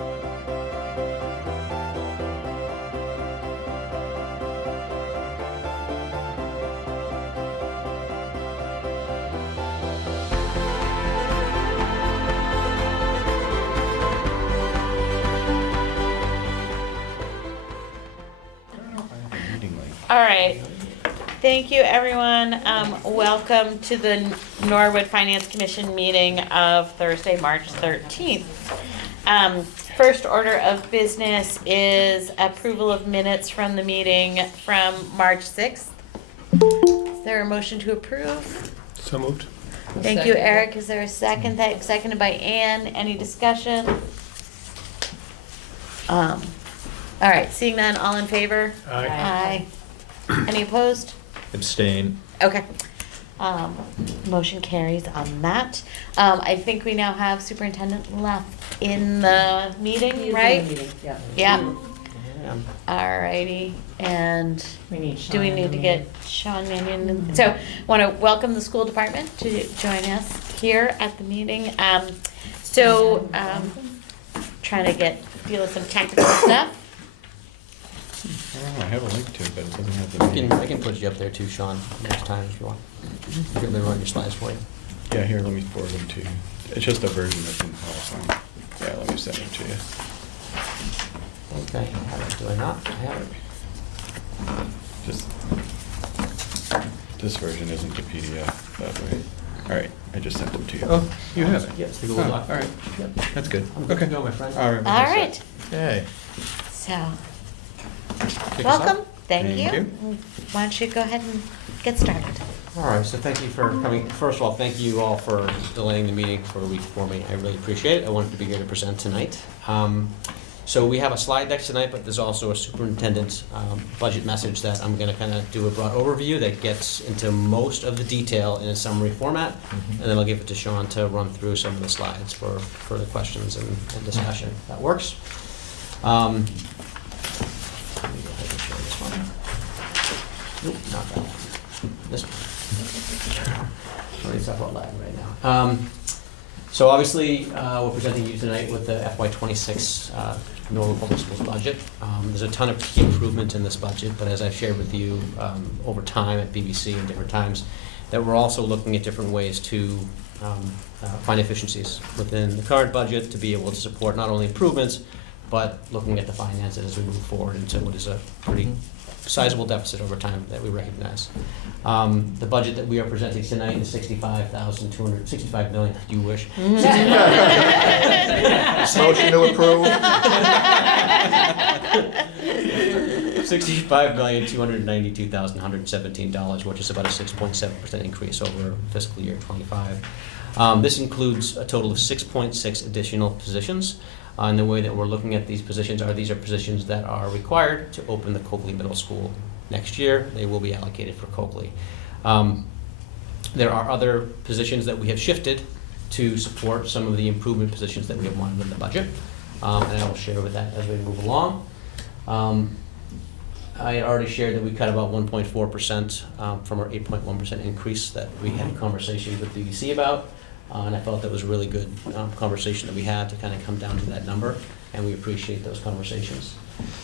All right. Thank you, everyone. Welcome to the Norwood Finance Commission meeting of Thursday, March 13th. First order of business is approval of minutes from the meeting from March 6th. Is there a motion to approve? So moved. Thank you, Eric. Is there a second? Seconded by Ann. Any discussion? All right, seeing none, all in favor? Aye. Aye. Any opposed? Abstain. Okay. Motion carries on that. I think we now have superintendent left in the meeting, right? Yeah. Yeah. Yeah. Alrighty. And We need do we need to get Sean Mannion? So, want to welcome the school department to join us here at the meeting. Trying to deal with some technical stuff. I have a link to it, but it doesn't have the meeting. I can put you up there too, Sean, next time if you want. You can run your slides for you. Yeah, here, let me forward them to you. It's just a version that's in PowerPoint. Yeah, let me send it to you. Okay, I have it. Do I not? I have it. Just, this version isn't the PDF that way. All right, I just sent them to you. Oh, You have it? Yes, the Google Oh, Doc. all right, Yep. that's good. I'm good Okay. to go, my friend. All right. All right. Hey. So, Kick us off. welcome. Thank Thank you. you. Why don't you go ahead and get started? All right, so thank you for coming. First of all, thank you all for delaying the meeting for a week for me. I really appreciate it. I wanted to be here to present tonight. So we have a slide deck tonight, but there's also a superintendent budget message that I'm going to kind of do a broad overview that gets into most of the detail in a summary format, and then I'll give it to Sean to run through some of the slides for further questions and discussion. If that works. Let me go ahead and share this one. Nope, not that one. This one. Let me talk about Latin right now. So obviously, we're presenting you tonight with the FY26 Norwood Public Schools budget. There's a ton of key improvement in this budget, but as I've shared with you over time at BBC and different times, that we're also looking at different ways to find efficiencies within the current budget to be able to support not only improvements, but looking at the finances as we move forward into what is a pretty sizable deficit over time that we recognize. The budget that we are presenting tonight is $65 million, you wish. Motion to approve. $65,292,117, which is about a 6.7% increase over fiscal year 25. This includes a total of 6.6 additional positions. And the way that we're looking at these positions these are positions that are required to open the Coakley Middle School next year. They will be allocated for Coakley. There are other positions that we have shifted to support some of the improvement positions that we have wanted in the budget. And I will share with that as we move along. I already shared that we cut about 1.4% from our 8.1% increase that we had conversations with BBC about. And I felt that was a really good conversation that we had to kind of come down to that number, and we appreciate those conversations.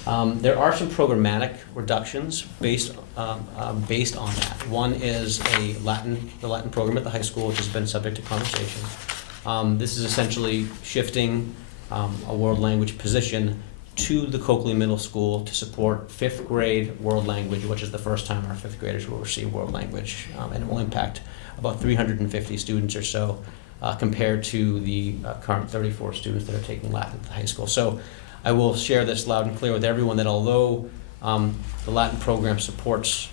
There are some programmatic reductions based on that. One is the Latin program at the high school, which has been subject to conversation. This is essentially shifting a world language position to the Coakley Middle School to support 5th grade world language, which is the first time our 5th graders will receive world language, and it will impact about 350 students or so compared to the current 34 students that are taking Latin at the high school. So I will share this loud and clear with everyone that although the Latin program supports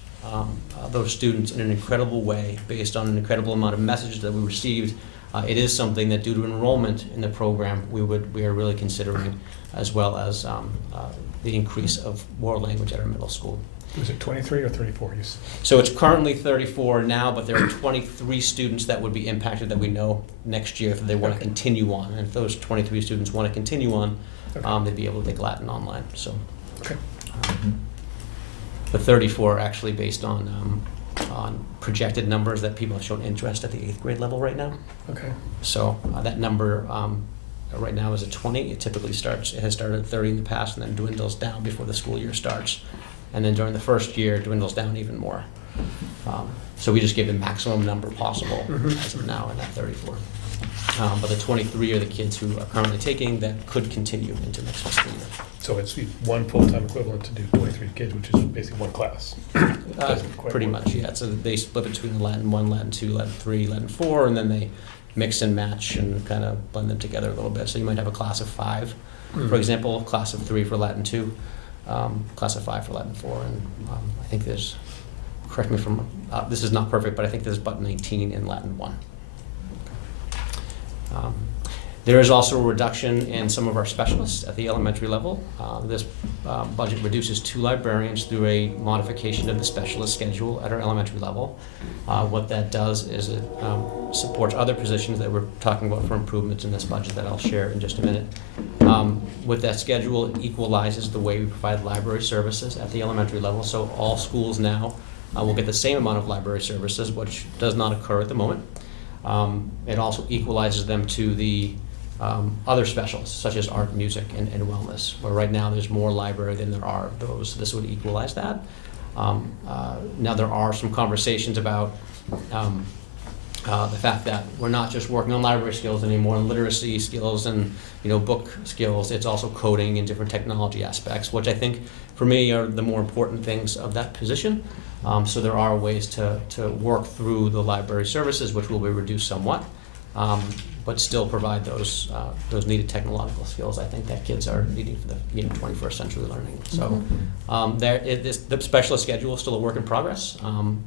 those students in an incredible way based on an incredible amount of messages that we received, it is something that due to enrollment in the program we are really considering, as well as the increase of world language at our middle school. Was it 23 or 34? So it's currently 34 now, but there are 23 students that would be impacted that we know next year if they want to continue on. And if those 23 students want to continue on, they'd be able to take Latin online. So Okay. The 34 are actually based on projected numbers that people have shown interest at the 8th grade level right now. Okay. So that number, right now is at 20. It has started at 30 in the past and then dwindles down before the school year starts. And then during the first year, it dwindles down even more. So we just give the maximum number possible as of now, and at 34. But the 23 are the kids who are currently taking that could continue into next fiscal year. So it's one full-time equivalent to do 23 kids, which is basically one class. Doesn't quite Pretty work. much, yeah. So they split between Latin 1, Latin 2, Latin 3, Latin 4, and then they mix and match and kind of blend them together a little bit. So you might have a class of 5, for example, class of 3 for Latin 2, class of 5 for Latin 4, and I think there's, correct me if I'm, this is not perfect, but I think there's about 19 in Latin 1. There is also a reduction in some of our specialists at the elementary level. This budget reduces 2 librarians through a modification of the specialist schedule at our elementary level. What that does is it supports other positions that we're talking about for improvements in this budget that I'll share in just a minute. With that schedule, it equalizes the way we provide library services at the elementary level. So all schools now will get the same amount of library services, which does not occur at the moment. It also equalizes them to the other specialists, such as art, music, and wellness, where right now there's more library than there are of those. This would equalize that. Now there are some conversations about the fact that we're not just working on library skills anymore, and literacy skills and book skills. It's also coding and different technology aspects, which I think for me are the more important things of that position. So there are ways to work through the library services, which will be reduced somewhat, but still provide those needed technological skills I think that kids are needing for the 21st century learning. So the specialist schedule is still a work in progress,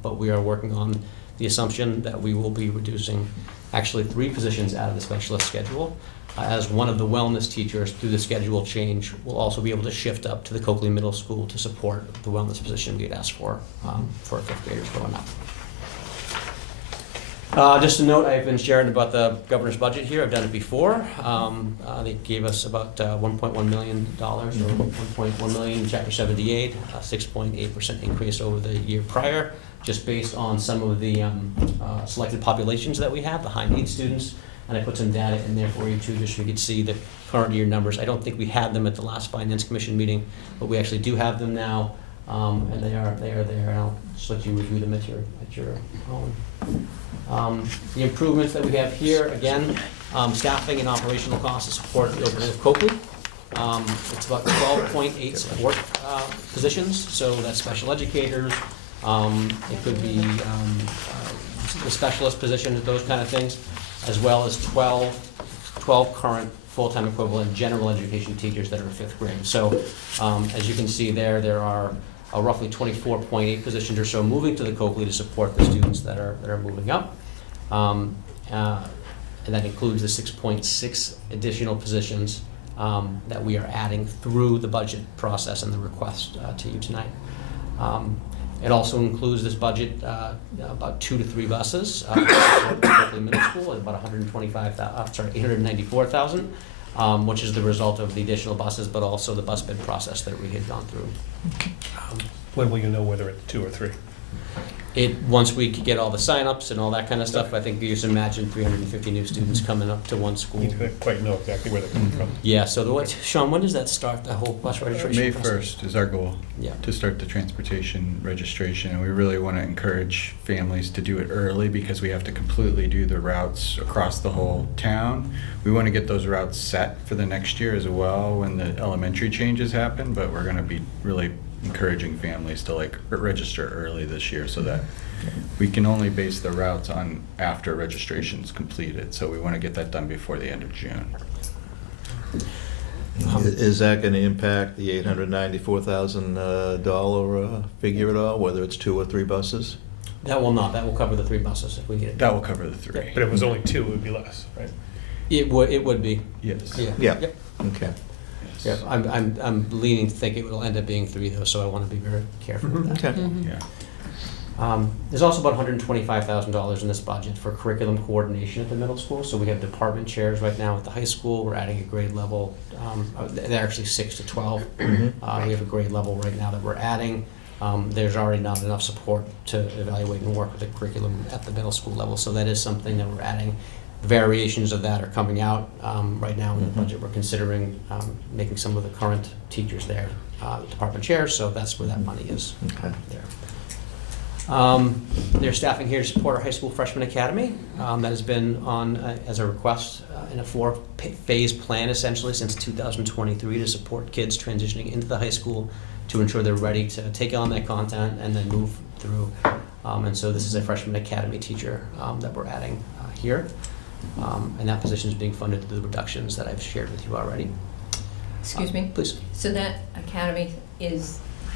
but we are working on the assumption that we will be reducing actually 3 positions out of the specialist schedule. As one of the wellness teachers through the schedule change will also be able to shift up to the Coakley Middle School to support the wellness position we had asked for 5th graders growing up. Just a note, I've been sharing about the governor's budget here. I've done it before. They gave us about $1.1 million, or $1.1 million in Chapter 78, a 6.8% increase over the year prior, just based on some of the selected populations that we have, the high need students. And I put some data in there for you too, just so you could see the current year numbers. I don't think we had them at the last Finance Commission meeting, but we actually do have them now, and they are there. And I'll just let you review them at your own. The improvements that we have here, again, staffing and operational costs to support the opening of Coakley. It's about 12.8 support positions, so that's special educators. It could be the specialist positions, those kind of things, as well as 12 current full-time equivalent general education teachers that are 5th grade. So as you can see there are roughly 24.8 positions or so moving to the Coakley to support the students that are moving up. And that includes the 6.6 additional positions that we are adding through the budget process and the request to you tonight. It also includes this budget about 2 to 3 buses for Coakley Middle School at about $894,000, which is the result of the additional buses, but also the bus bid process that we had gone through. When will you know whether it's 2 or 3? Once we get all the signups and all that kind of stuff, I think you just imagine 350 new students coming up to one school. You don't quite know exactly where they're coming from. Yeah, so Sean, when does that start, the whole bus registration May process? 1st is our goal, Yeah. to start the transportation registration, and we really want to encourage families to do it early because we have to completely do the routes across the whole town. We want to get those routes set for the next year as well when the elementary changes happen, but we're going to be really encouraging families to register early this year so that we can only base the routes on after registration's completed. So we want to get that done before the end of June. Is that going to impact the $894,000 figure at all, whether it's 2 or 3 buses? That will not. That will cover the 3 buses if we need it. That will cover the 3. But if it was only 2, it would be less, right? It would be. Yes. Yeah. Yeah. Yep. Okay. Yeah, I'm leaning to think it will end up being 3 though, so I want to be very careful with that. Okay. Yeah. There's also about $125,000 in this budget for curriculum coordination at the middle school. So we have department chairs right now at the high school. We're adding a grade level. They're actually 6 to 12. We have a grade level right now that we're adding. There's already not enough support to evaluate and work with the curriculum at the middle school level, so that is something that we're adding. variations of that are coming out. Right now in the budget, we're considering making some of the current teachers there department chairs, so that's where that money is Okay. there. There's staffing here to support our high school freshman academy. That has been on as a request in a 4-phase plan essentially since 2023 to support kids transitioning into the high school to ensure they're ready to take on that content and then move through. And so this is a freshman academy teacher that we're adding here. And that position is being funded through the reductions that I've shared with you already. Excuse me? Please. So that academy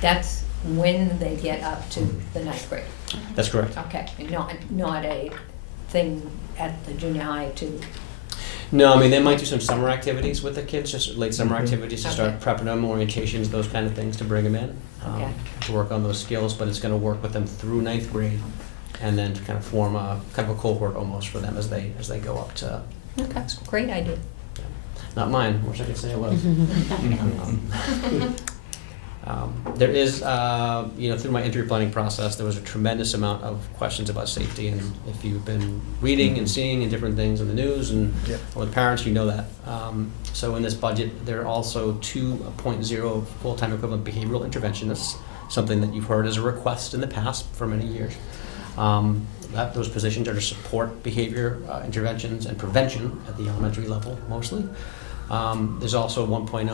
that's when they get up to the 9th grade? That's correct. Okay, and not a thing at the junior high to, No, I mean, they might do some summer activities with the kids, just late summer activities to Okay. start prepping them, orientations, those kind of things to bring them in. Okay. To work on those skills, but it's gonna work with them through 9th grade and then to kind of form a cohort almost for them as they go up to, okay, great idea. not mine, wish I could say it was. There is, through my interview planning process, there was a tremendous amount of questions about safety, and if you've been reading and seeing and different things in the news and or the parents, you know that. So in this budget, there are also 2.0 full-time equivalent behavioral interventionists, something that you've heard as a request in the past for many years. Those positions are to support behavior interventions and prevention at the elementary level mostly. There's also a 1.0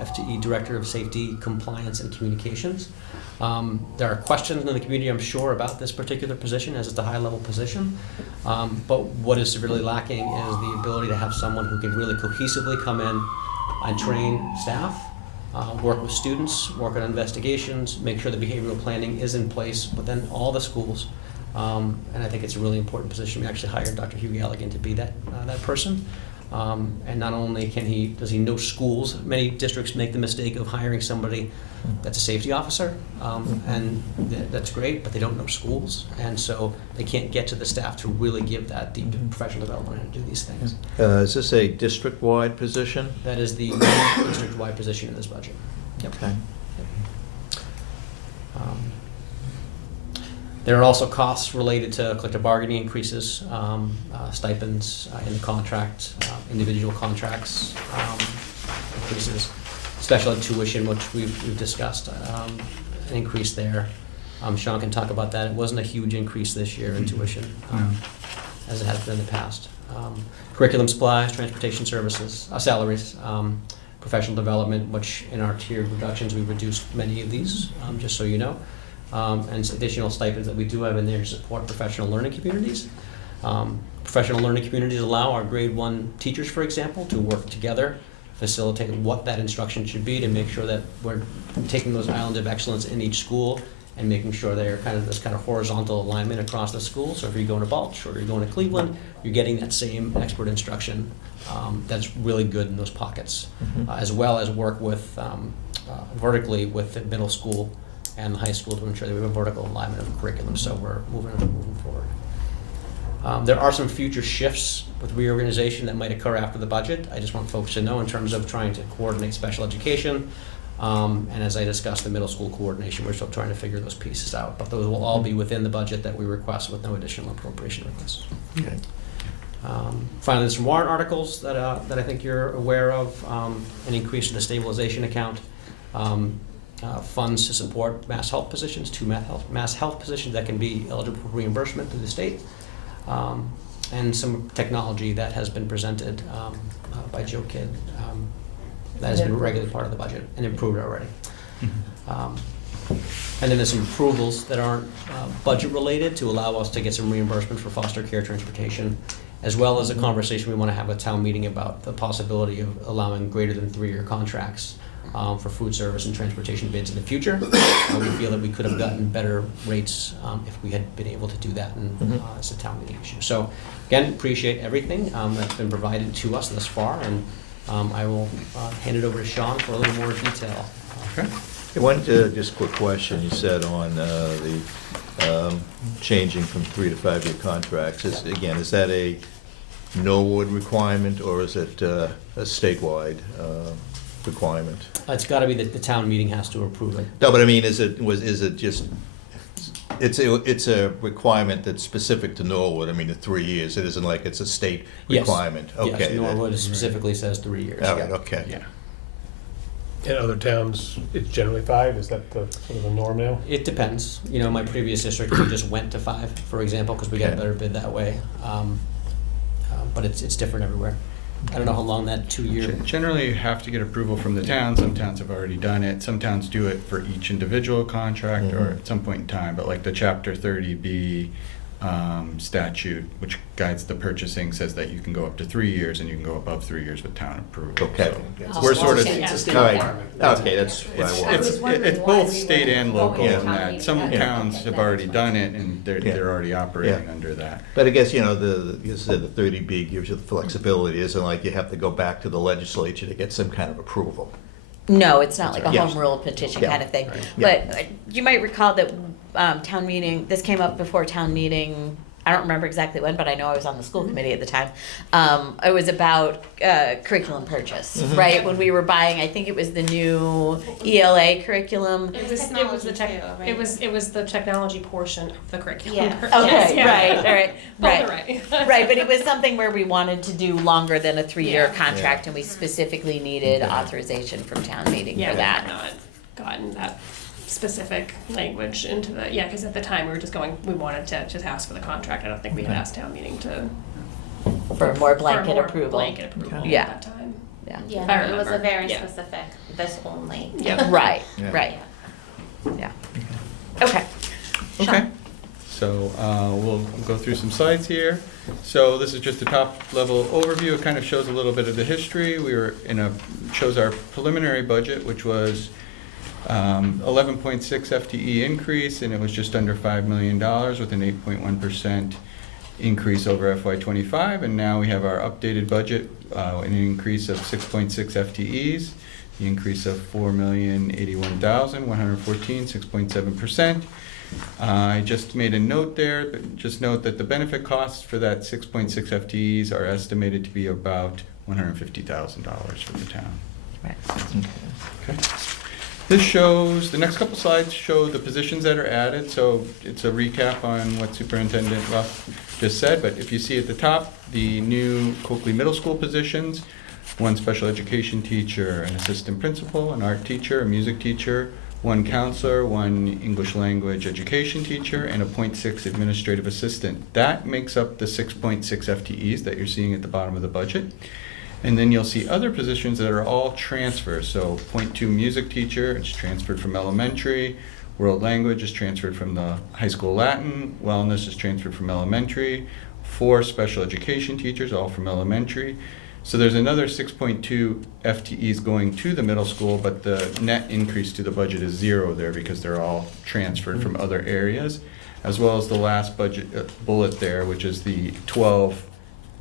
FTE Director of Safety, Compliance, and Communications. There are questions in the community, I'm sure, about this particular position as it's a high-level position. But what is severely lacking is the ability to have someone who can really cohesively come in and train staff, work with students, work on investigations, make sure the behavioral planning is in place within all the schools. And I think it's a really important position. We actually hired Dr. Hugh Galligan to be that person. And not only does he know schools, many districts make the mistake of hiring somebody that's a safety officer, and that's great, but they don't know schools, and so they can't get to the staff to really give that deep professional development and do these things. Is this a district-wide position? That is the district-wide position in this budget. Yep. Okay. There are also costs related to collective bargaining increases, stipends in the contract, individual contracts increases, special ed tuition, which we've discussed, an increase there. Sean can talk about that. It wasn't a huge increase this year in tuition, as it has been in the past. Curriculum supplies, transportation services, salaries, professional development, which in our tiered reductions, we reduced many of these, just so you know. And additional stipends that we do have in there to support professional learning communities. Professional learning communities allow our grade 1 teachers, for example, to work together, facilitate what that instruction should be to make sure that we're taking those islands of excellence in each school and making sure they're this kind of horizontal alignment across the school. So if you're going to Balch or you're going to Cleveland, you're getting that same expert instruction that's really good in those pockets, as well as work with vertically with the middle school and the high school to ensure that we have a vertical alignment of curriculum, so we're moving forward. There are some future shifts with reorganization that might occur after the budget. I just want folks to know in terms of trying to coordinate special education, and as I discussed, the middle school coordination, we're still trying to figure those pieces out, but those will all be within the budget that we request with no additional appropriation requests. Okay. Finally, there's some warrant articles that I think you're aware of, an increase in the stabilization account, funds to support mass health positions, 2 mass health positions that can be eligible for reimbursement through the state, and some technology that has been presented by Joe Kidd that has been a regular part of the budget and improved already. And then there's some approvals that aren't budget related to allow us to get some reimbursement for foster care transportation, as well as a conversation we want to have at town meeting about the possibility of allowing greater than 3-year contracts for food service and transportation bids in the future. We feel that we could have gotten better rates if we had been able to do that, and it's a town meeting issue. So again, appreciate everything that's been provided to us thus far, and I will hand it over to Sean for a little more detail. Okay. Just quick question, you said on the changing from 3 to 5-year contracts, is that a Norwood requirement, or is it a statewide requirement? It's got to be that the town meeting has to approve it. No, but I mean, is it just It's a requirement that's specific to Norwood, I mean, the 3 years, it isn't like it's a state Yes. requirement? Yes, Okay. Norwood specifically says 3 years. All right, okay. Yeah. In other towns, it's generally 5, is that the sort of the norm now? It depends. You know, my previous district, we just went to 5, for example, because we got a Okay. better bid that way. But it's different everywhere. I don't know how long that 2-year. Generally, you have to get approval from the town. Some towns have already done it. Some towns do it for each individual contract or Mhm. at some point in time. But like the Chapter 30B statute, which guides the purchasing, says that you can go up to 3 years and you can go above 3 years with town approval. Okay. So we're sort of, Okay. It's a state All right, requirement. okay, that's what I it's, wanted. it's, wondering it's why both we state were and going local to in town that meeting. some Yeah. towns have already done it and Yeah. they're already operating Yeah. under that. But I guess, you know, you said the 30B gives you the flexibility, it isn't like you have to go back to the legislature to get some kind of approval. No, it's not like a Yes. home rule petition Yeah. kind of thing. Yeah. But you might recall that town meeting, this came up before town meeting, I don't remember exactly when, but I know I was on the school committee at the time. It was about curriculum purchase, right? When we were buying, I think it was the new ELA curriculum. It was the tech, it was the technology portion of the curriculum. Yeah. purchase. Okay, Yeah. right, all right, Both right. are right. Right, but it was something where we wanted to do longer than a 3-year Yeah. contract, and we specifically needed Yeah. authorization from town meeting Yeah, for we had that. not gotten that specific language into the, because at the time we were just going, we wanted to just ask for the contract. I don't think we had asked town meeting to. For more for blanket more approval. Blanket approval Yeah. at that time. Yeah. Yeah, If I no, it was a remember. very Yeah. specific, this only. Yeah. Right, Yeah. right, yeah. Okay. Okay, so we'll go through some slides here. So this is just a top-level overview. It kind of shows a little bit of the history. Shows our preliminary budget, which was 11.6 FTE increase, and it was just under $5 million with an 8.1% increase over FY25. And now we have our updated budget, an increase of 6.6 FTEs, the increase of 4,081,114, 6.7%. I just made a note there, but just note that the benefit costs for that 6.6 FTEs are estimated to be about $150,000 for the town. Right. Okay. This shows, the next couple slides show the positions that are added, so it's a recap on what Superintendent Ruff just said, but if you see at the top, the new Coakley Middle School positions, 1 special education teacher, an assistant principal, an art teacher, a music teacher, 1 counselor, 1 English language education teacher, and a .6 administrative assistant. That makes up the 6.6 FTEs that you're seeing at the bottom of the budget. And then you'll see other positions that are all transfers. So .2 music teacher, it's transferred from elementary. World language is transferred from the high school Latin. Wellness is transferred from elementary. 4 special education teachers, all from elementary. So there's another 6.2 FTEs going to the middle school, but the net increase to the budget is 0 there because they're all transferred from other areas, as well as the last budget bullet there, which is the 12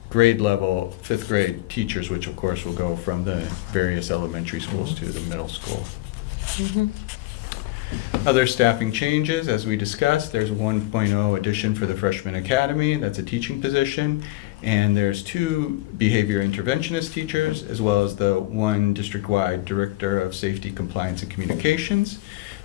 grade level, 5th grade teachers, which of course will go from the various elementary schools to the middle school. Other staffing changes, as we discussed, there's a 1.0 addition for the freshman academy, that's a teaching position, and there's 2 behavior interventionist teachers, as well as the 1 district-wide director of safety, compliance, and communications.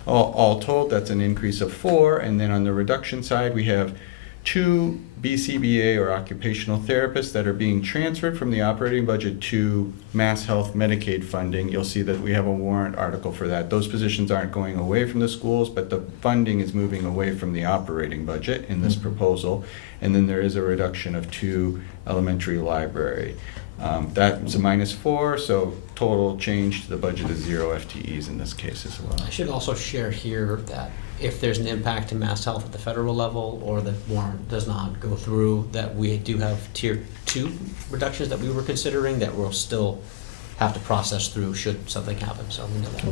All told, that's an increase of 4, and then on the reduction side, we have 2 BCBA or occupational therapists that are being transferred from the operating budget to Mass Health Medicaid funding. You'll see that we have a warrant article for that. Those positions aren't going away from the schools, but the funding is moving away from the operating budget in this proposal. And then there is a reduction of 2 elementary library. That's a -4, so total change to the budget is 0 FTEs in this case as well. I should also share here that if there's an impact to Mass Health at the federal level or the warrant does not go through, that we do have tier 2 reductions that we were considering that we'll still have to process through should something happen, so we know that.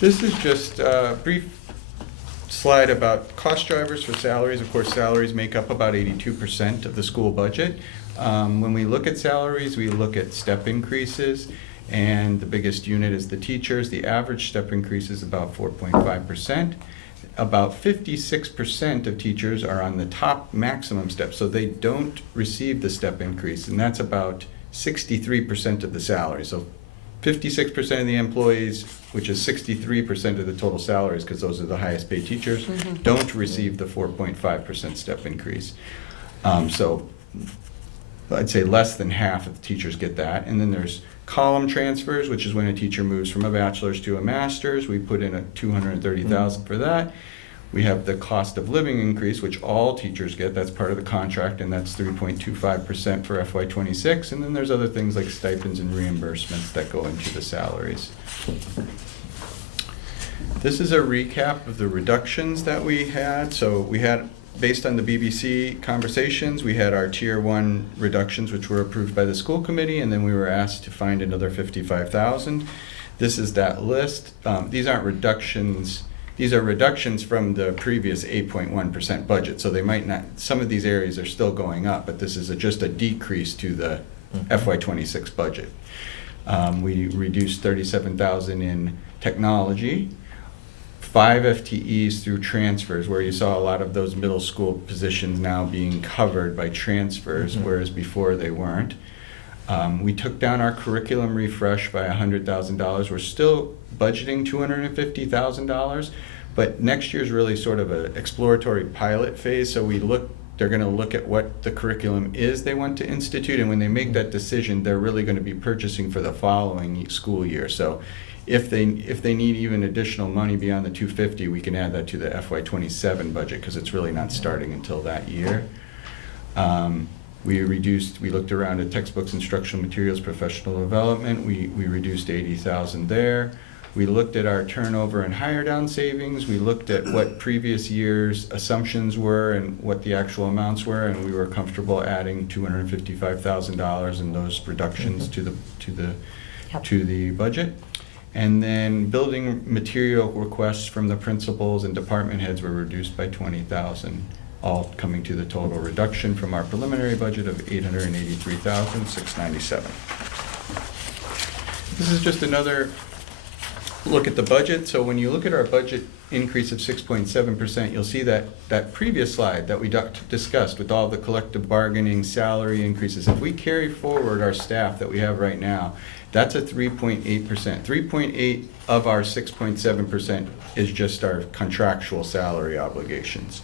This is just a brief slide about cost drivers for salaries. Of course, salaries make up about 82% of the school budget. When we look at salaries, we look at step increases, and the biggest unit is the teachers. The average step increase is about 4.5%. About 56% of teachers are on the top maximum step, so they don't receive the step increase, and that's about 63% of the salary. So 56% of the employees, which is 63% of the total salaries, because those are the highest paid teachers, don't receive the 4.5% step increase. So I'd say less than half of the teachers get that. And then there's column transfers, which is when a teacher moves from a bachelor's to a master's. We put in a $230,000 for that. We have the cost of living increase, which all teachers get. That's part of the contract, and that's 3.25% for FY26. And then there's other things like stipends and reimbursements that go into the salaries. This is a recap of the reductions that we had. So we had, based on the BBC conversations, we had our Tier 1 reductions, which were approved by the school committee, and then we were asked to find another $55,000. This is that list. These aren't reductions. These are reductions from the previous 8.1% budget. So they might not, some of these areas are still going up, but this is just a decrease to the FY26 budget. We reduced $37,000 in technology, 5 FTEs through transfers, where you saw a lot of those middle school positions now being covered by transfers, whereas before they weren't. We took down our curriculum refresh by $100,000. We're still budgeting $250,000, but next year's really sort of an exploratory pilot phase. So they're going to look at what the curriculum is they want to institute, and when they make that decision, they're really going to be purchasing for the following school year. So if they need even additional money beyond the $250,000, we can add that to the FY27 budget, because it's really not starting until that year. We looked around at textbooks, instructional materials, professional development. We reduced $80,000 there. We looked at our turnover and hire down savings. We looked at what previous years' assumptions were and what the actual amounts were, and we were comfortable adding $255,000 in those reductions to the budget. And then building material requests from the principals and department heads were reduced by $20,000. All coming to the total reduction from our preliminary budget of $883,697. This is just another look at the budget. So when you look at our budget increase of 6.7%, you'll see that previous slide that we discussed with all the collective bargaining, salary increases. If we carry forward our staff that we have right now, that's a 3.8%. 3.8 of our 6.7% is just our contractual salary obligations.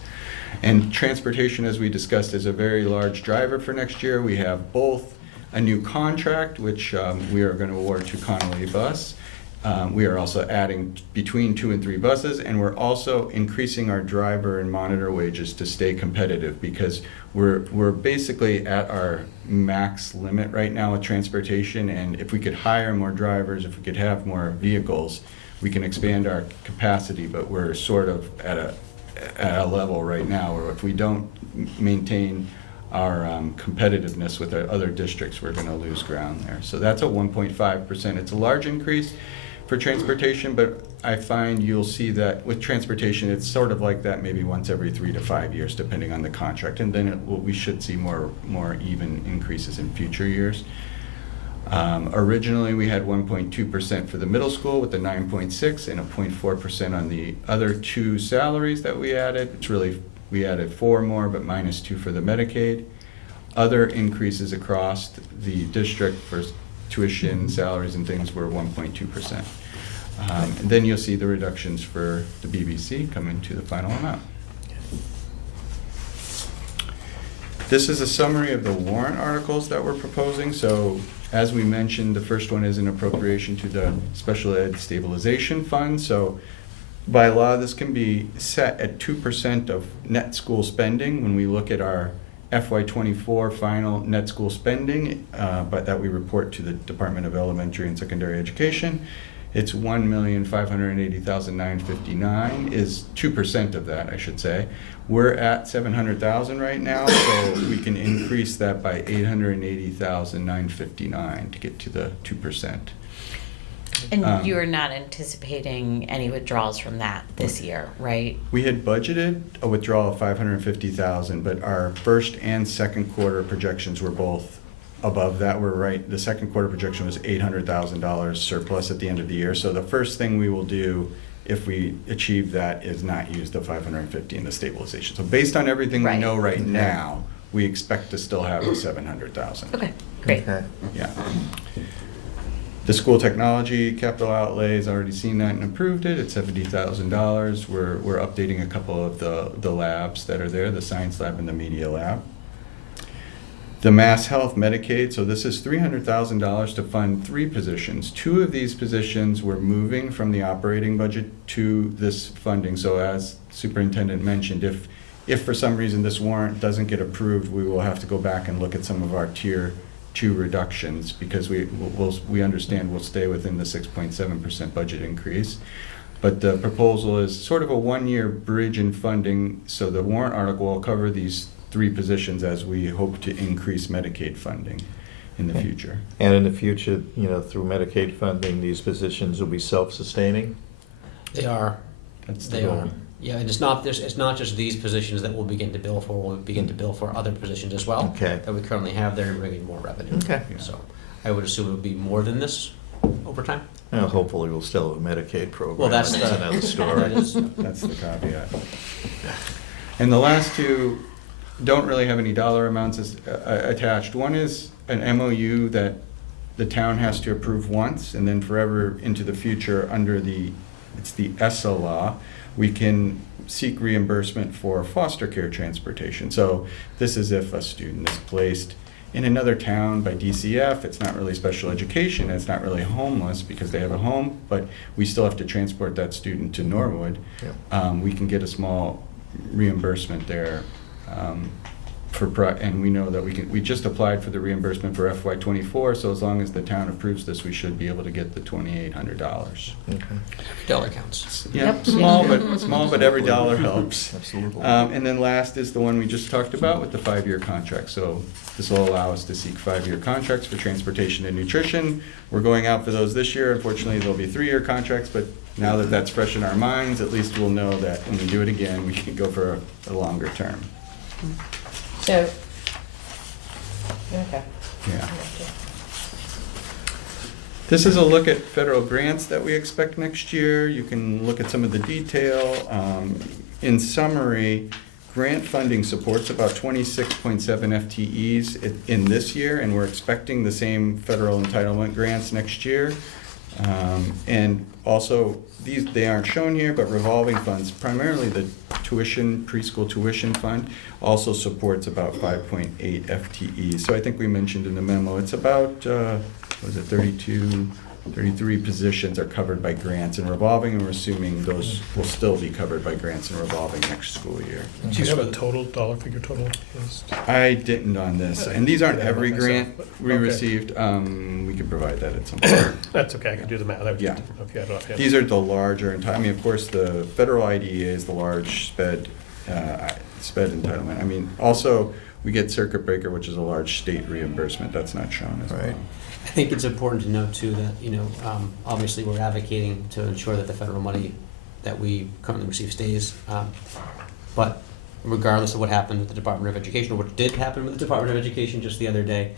And transportation, as we discussed, is a very large driver for next year. We have both a new contract, which we are going to award to Connolly Bus. We are also adding between 2 and 3 buses, and we're also increasing our driver and monitor wages to stay competitive, because we're basically at our max limit right now with transportation, and if we could hire more drivers, if we could have more vehicles, we can expand our capacity, but we're sort of at a level right now where if we don't maintain our competitiveness with our other districts, we're going to lose ground there. So that's a 1.5%. It's a large increase for transportation, but I find you'll see that with transportation, it's sort of like that maybe once every 3 to 5 years, depending on the contract, and then we should see more even increases in future years. Originally, we had 1.2% for the middle school with the 9.6 and a 0.4% on the other 2 salaries that we added. We added 4 more, but -2 for the Medicaid. Other increases across the district for tuition, salaries, and things were 1.2%. And then you'll see the reductions for the BBC coming to the final amount. This is a summary of the warrant articles that we're proposing. So as we mentioned, the first one is an appropriation to the Special Ed Stabilization Fund. So by law, this can be set at 2% of net school spending when we look at our FY24 final net school spending, but that we report to the Department of Elementary and Secondary Education. It's $1,580,959 is 2% of that, I should say. We're at $700,000 right now, so we can increase that by $880,959 to get to the 2%. And you are not anticipating any withdrawals from that this year, right? We had budgeted a withdrawal of $550,000, but our first and second quarter projections were both above that. We're right. The second quarter projection was $800,000 surplus at the end of the year. So the first thing we will do if we achieve that is not use the $550 in the stabilization. So based on everything we know right now, we expect to still have the $700,000. Okay, great. Okay. Yeah. The school technology capital outlay's already seen that and approved it. It's $70,000. We're updating a couple of the labs that are there, the science lab and the media lab. The Mass Health Medicaid, so this is $300,000 to fund 3 positions. 2 of these positions we're moving from the operating budget to this funding. So as Superintendent mentioned, if for some reason this warrant doesn't get approved, we will have to go back and look at some of our tier 2 reductions, because we understand we'll stay within the 6.7% budget increase. But the proposal is sort of a 1-year bridge in funding, so the warrant article will cover these 3 positions as we hope to increase Medicaid funding in the future. And in the future, through Medicaid funding, these positions will be self-sustaining? They are. That's the They goal. are. Yeah, and it's not just these positions that we'll begin to bill for. We'll begin to bill for other positions as well. Okay. That we currently have there, bringing more revenue. Okay. So I would assume it would be more than this over time. Well, hopefully we'll still have a Medicaid program. Well, that's That's another story. That is, That's the caveat. And the last 2 don't really have any dollar amounts attached. One is an MOU that the town has to approve once, and then forever into the future under it's the ESSA law, we can seek reimbursement for foster care transportation. So this is if a student is placed in another town by DCF, it's not really special education, it's not really homeless because they have a home, but we still have to transport that student to Norwood. Yep. We can get a small reimbursement there. And we know that we just applied for the reimbursement for FY24, so as long as the town approves this, we should be able to get the $2,800. Okay. dollar counts. Yeah, Yep. small, but every dollar helps. Absolutely. And then last is the one we just talked about with the 5-year contract. So this will allow us to seek 5-year contracts for transportation and nutrition. We're going out for those this year. Unfortunately, there'll be 3-year contracts, but now that that's fresh in our minds, at least we'll know that when we do it again, we can go for a longer term. So, okay. Yeah. This is a look at federal grants that we expect next year. You can look at some of the detail. In summary, grant funding supports about 26.7 FTEs in this year, and we're expecting the same federal entitlement grants next year. And also, they aren't shown here, but revolving funds, primarily the preschool tuition fund, also supports about 5.8 FTEs. So I think we mentioned in the memo, it's about, 33 positions are covered by grants and revolving, and we're assuming those will still be covered by grants and revolving next school year. Do you have a total, dollar figure total? I didn't on this, and these aren't Yeah, every myself, grant but- we okay. received. We can provide that at some point. That's okay, I can do the math. I Yeah. didn't know if you had it offhand. These are the larger, I mean, of course, the federal IDEA is the large sped entitlement. I mean, also, we get circuit breaker, which is a large state reimbursement, that's not shown as well. Right. I think it's important to note too that, obviously we're advocating to ensure that the federal money that we currently receive stays. But regardless of what happened with the Department of Education, or what did happen with the Department of Education just the other day,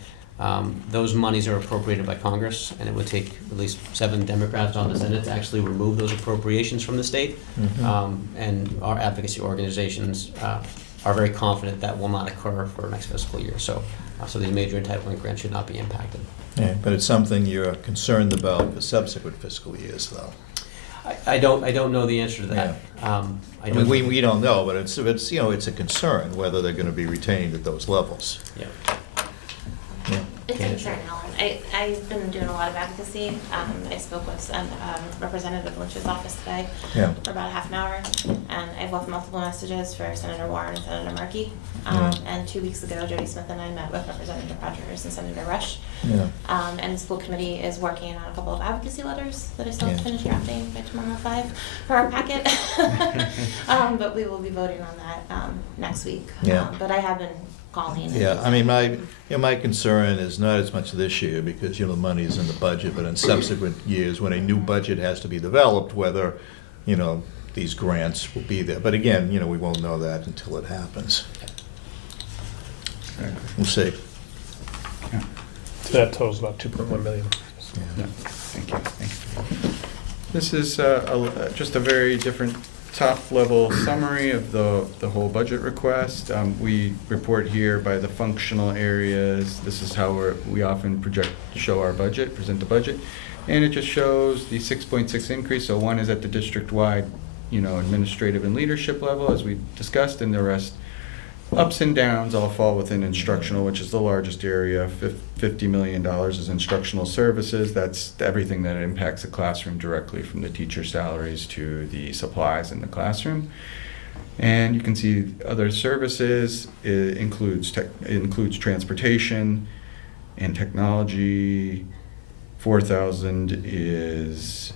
those monies are appropriated by Congress, and it would take at least 7 Democrats on the Senate to actually remove those appropriations from the state. And our advocacy organizations are very confident that will not occur for next fiscal year. So these major entitlement grants should not be impacted. Yeah, but it's something you're concerned about for subsequent fiscal years, though. I don't know the answer to that. I mean, we don't know, but it's a concern whether they're gonna be retained at those levels. Yeah. Yeah. It's a concern, Ellen. I've been doing a lot of advocacy. I spoke with Representative Lynch's office today Yeah. for about a half an hour, and I've left multiple messages for Senator Warren and Senator Markey. Yeah. And 2 weeks ago, Jody Smith and I met with Representative Rogers and Senator Rush. Yeah. And the school committee is working on a couple of advocacy letters that I still have to Yeah. finish drafting by tomorrow at 5 for our packet. But we will be voting on that next week. Yeah. But I have been calling. Yeah, I mean, my concern is not as much this year, because, the money is in the budget, but in subsequent years, when a new budget has to be developed, whether, these grants will be there. But again, we won't know that until it happens. We'll see. Yeah. So that totals about 2.1 million. Yeah, thank you. This is just a very different top level summary of the whole budget request. We report here by the functional areas. This is how we often show our budget, present the budget. And it just shows the 6.6 increase. So one is at the district-wide, administrative and leadership level, as we discussed, and the rest ups and downs all fall within instructional, which is the largest area. $50 million is instructional services. That's everything that impacts the classroom directly, from the teacher salaries to the supplies in the classroom. And you can see other services. It includes transportation and technology. 4,000 is,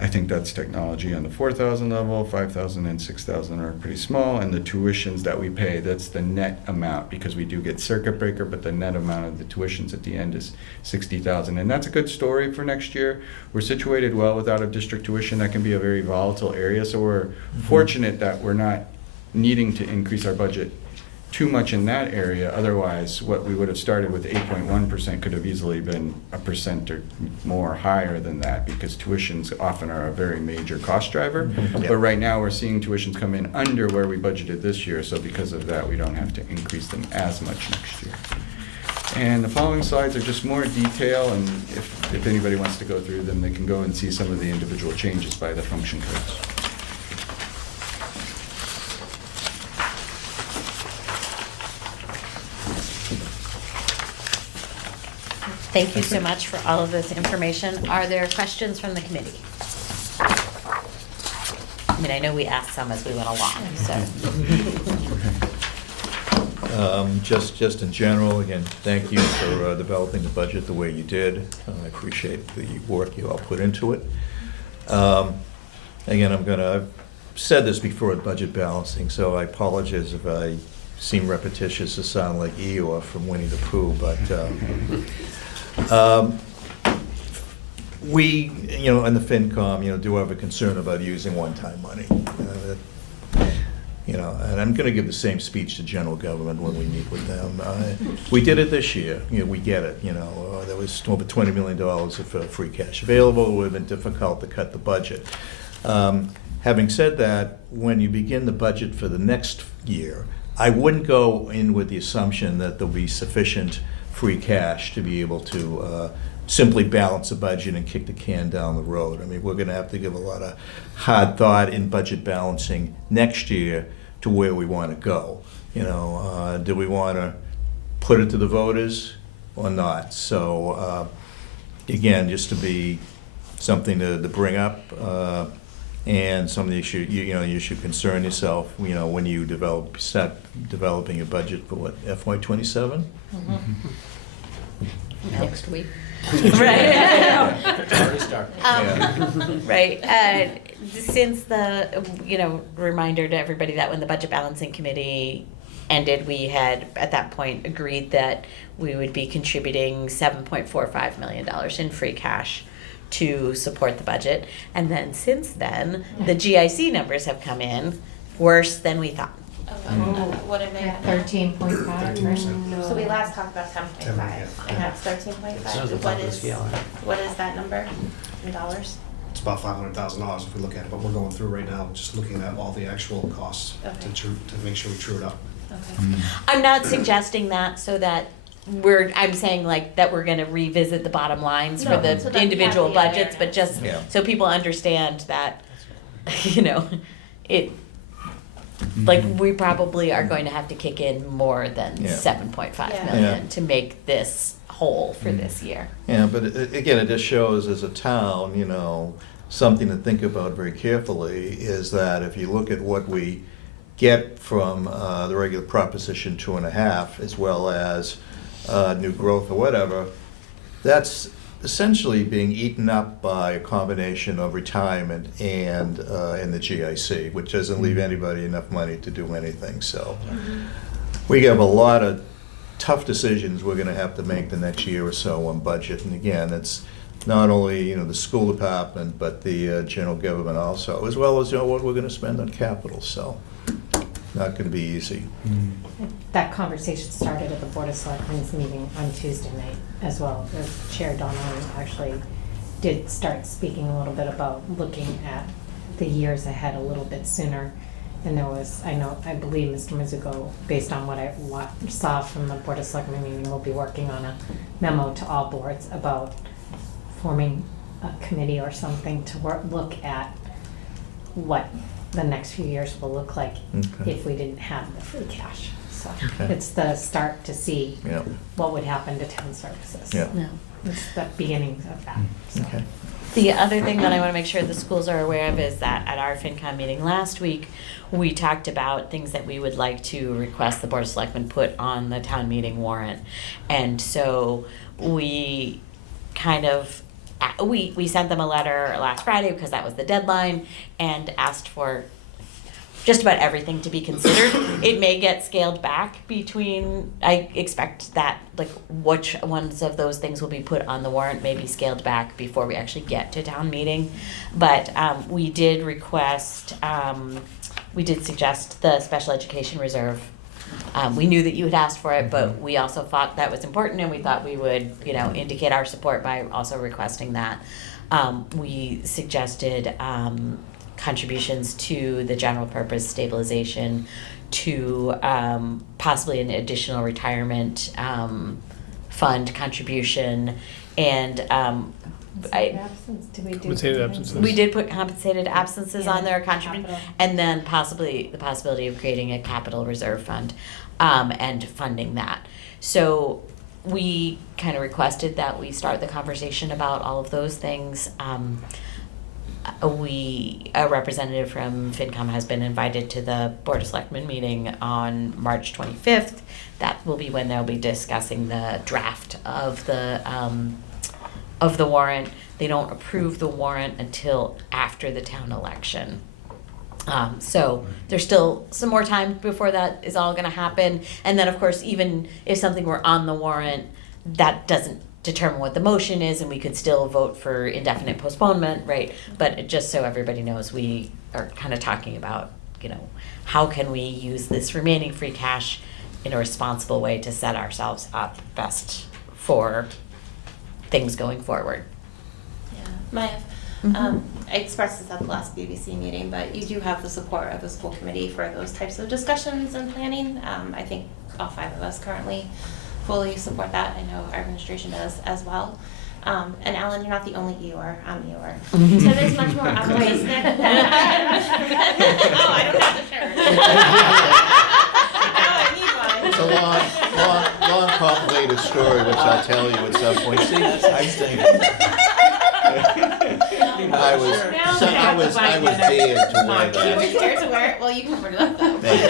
I think that's technology on the 4,000 level. 5,000 and 6,000 are pretty small, and the tuitions that we pay, that's the net amount, because we do get circuit breaker, but the net amount of the tuitions at the end is 60,000, and that's a good story for next year. We're situated well with out-of-district tuition. That can be a very volatile area, so we're fortunate that we're not needing to increase our budget too much in that area. Otherwise, what we would have started with 8.1% could have easily been 1% or more higher than that, because tuitions often are a very major cost driver. Yep. But right now, we're seeing tuitions come in under where we budgeted this year, so because of that, we don't have to increase them as much next year. And the following slides are just more detail, and if anybody wants to go through them, they can go and see some of the individual changes by the function codes. Thank you so much for all of this information. Are there questions from the committee? I mean, I know we asked some as we went along, so. Just in general, again, thank you for developing the budget the way you did. I appreciate the work you all put into it. Again, I've said this before at budget balancing, so I apologize if I seem repetitious or sound like Eeyore from Winnie the Pooh, but we, in the FinCom, do have a concern about using one-time money. And I'm going to give the same speech to general government when we meet with them. We did it this year. We get it. There was over $20 million of free cash available. It would have been difficult to cut the budget. Having said that, when you begin the budget for the next year, I wouldn't go in with the assumption that there'll be sufficient free cash to be able to simply balance the budget and kick the can down the road. I mean, we're going to have to give a lot of hard thought in budget balancing next year to where we want to go. Do we want to put it to the voters or not? So again, just to be something to bring up, and some of the issue, you should concern yourself, when you start developing your budget for what, FY27? Next week. Right. Already started. Right. Since the, reminder to everybody that when the Budget Balancing Committee ended, we had at that point agreed that we would be contributing $7.45 million in free cash to support the budget. And then since then, the GIC numbers have come in worse than we thought. What are they at? 13.5. So we last talked about 10.5, and that's 13.5. What is that number in dollars? It's about $500,000 if we look at it, but we're going through right now, just looking at all the actual costs Okay. to make sure we true it up. Okay. I'm not suggesting that so that I'm saying like that we're gonna revisit the bottom lines for No, the so that individual we have the budgets, but just Yeah. so people understand that, it, like, we probably are going to have to kick in more than Yeah. 7.5 Yeah. million Yeah. to make this whole for this year. Yeah, but again, it just shows as a town, something to think about very carefully is that if you look at what we get from the regular Proposition 2.5, as well as new growth or whatever, that's essentially being eaten up by a combination of retirement and the GIC, which doesn't leave anybody enough money to do anything. So we have a lot of tough decisions we're going to have to make the next year or so on budget. And again, it's not only the school department, but the general government also, as well as what we're going to spend on capital. So not going to be easy. That conversation started at the Board of Selectmen's meeting on Tuesday night as well. The Chair Donnelly actually did start speaking a little bit about looking at the years ahead a little bit sooner. And there was, I believe Mr. Mizuko, based on what I saw from the Board of Selectmen meeting, will be working on a memo to all boards about forming a committee or something to look at what the next few years will look like Okay. if we didn't have the free cash. So Okay. it's the start to see Yeah, what would happen to town services. yeah, No. It's the beginnings of that. So. okay. The other thing that I want to make sure the schools are aware of is that at our FinCom meeting last week, we talked about things that we would like to request the Board of Selectmen put on the town meeting warrant. And so we kind of, we sent them a letter last Friday because that was the deadline and asked for just about everything to be considered. It may get scaled back between, I expect that, like, which ones of those things will be put on the warrant may be scaled back before we actually get to town meeting. But we did request, we did suggest the special education reserve. We knew that you had asked for it, but we also thought that was important, and we thought we would, indicate our support by also requesting that. We suggested contributions to the general purpose stabilization, to possibly an additional retirement fund contribution, and Absence, did we do? Compensated something? absences. we did put compensated absences on there, contribution, Capital. and then possibly the possibility of creating a capital reserve fund, and funding that. So we kind of requested that we start the conversation about all of those things. A representative from FinCom has been invited to the Board of Selectmen meeting on March 25th. That will be when they'll be discussing the draft of the warrant. They don't approve the warrant until after the town election. So there's still some more time before that is all gonna happen. And then, of course, even if something were on the warrant, that doesn't determine what the motion is, and we could still vote for indefinite postponement, right? But just so everybody knows, we are kind of talking about, how can we use this remaining free cash in a responsible way to set ourselves up best for things going forward. Yeah, Maya, Mhm. I expressed this at the last BBC meeting, but you do have the support of the school committee for those types of discussions and planning. I think all 5 of us currently fully support that. I know our administration does as well. And Alan, you're not the only Eeyore, I'm Eeyore. Tim is much more optimistic. Oh, I don't have the shirt. Now I need one. It's a long, complicated story, which I'll tell you at some point. See, that's nice thing. I was dared to wear You were that. scared to wear it? Well, you covered it up though. Thank